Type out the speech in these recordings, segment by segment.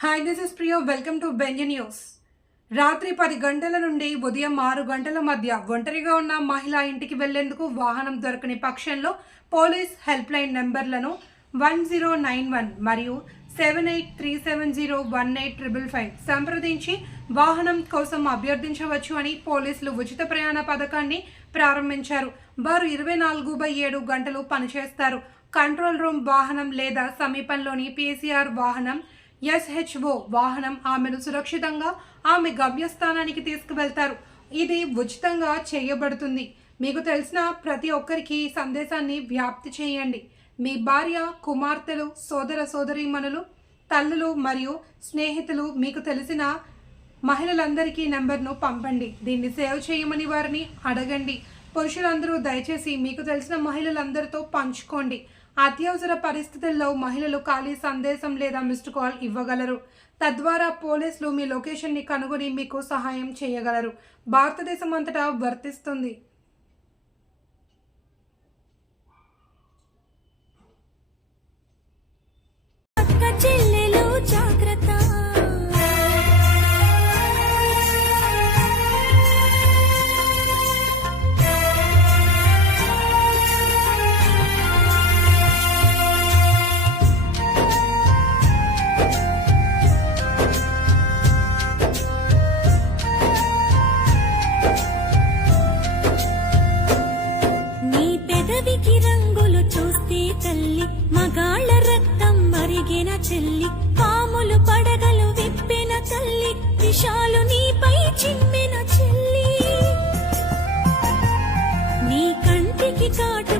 Hi this is Priyo welcome to బెంజ news రాత్రి పది గంటల నుండి ఉదయం ఆరు గంటల మధ్య ఒంటరిగా ఉన్న మహిళ ఇంటికి వెళ్ళేందుకు వాహనం దొరకని పక్షంలో పోలీస్ హెల్ప్ లైన్ నెంబర్లను వన్ జీరో నైన్ వన్ మరియు seven eight three seven zero one eight triple five సంప్రదించి వాహనం కోసం అభ్యర్థించవచ్చు అని పోలీసులు ఉచిత ప్రయాణ పథకాన్ని ప్రారంభించారు. వారు ఇరవై నాలుగు బై ఏడు గంటలు పనిచేస్తారు. కంట్రోల్ రూమ్ వాహనం లేదా సమీపంలోని పీసీఆర్ వాహనం ఎస్హెచ్ఓ వాహనం ఆమెను సురక్షితంగా ఆమె గమ్యస్థానానికి తీసుకువెళ్తారు. ఇది ఉచితంగా చేయబడుతుంది. మీకు తెలిసిన ప్రతి ఒక్కరికి ఈ సందేశాన్ని వ్యాప్తి చేయండి. మీ భార్య కుమార్తెలు సోదర సోదరీమణులు తల్లులు మరియు స్నేహితులు మీకు తెలిసిన మహిళలందరికీ నెంబర్ను పంపండి. దీన్ని సేవ్ చేయమని వారిని అడగండి. పురుషులందరూ దయచేసి మీకు తెలిసిన మహిళలందరితో పంచుకోండి. అత్యవసర పరిస్థితుల్లో మహిళలు ఖాళీ సందేశం లేదా మిస్డ్ కాల్ ఇవ్వగలరు. తద్వారా పోలీసులు మీ లొకేషన్ని కనుగొని మీకు సహాయం చేయగలరు. భారతదేశం అంతటా వర్తిస్తుంది. చెల్లి పాములు పడగలు విప్పిన తల్లి విషాలు నీపై చిమ్మిన చెల్లి. నీ కంటికి కాటు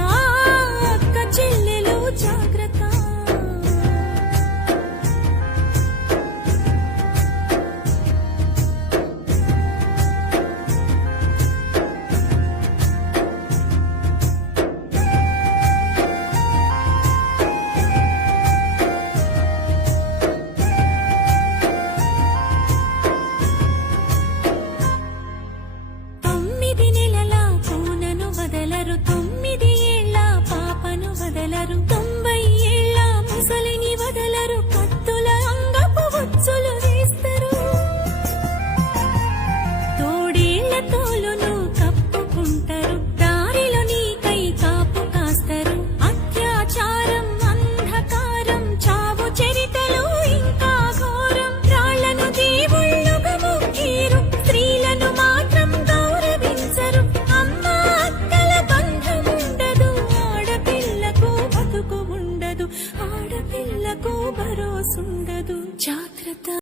todo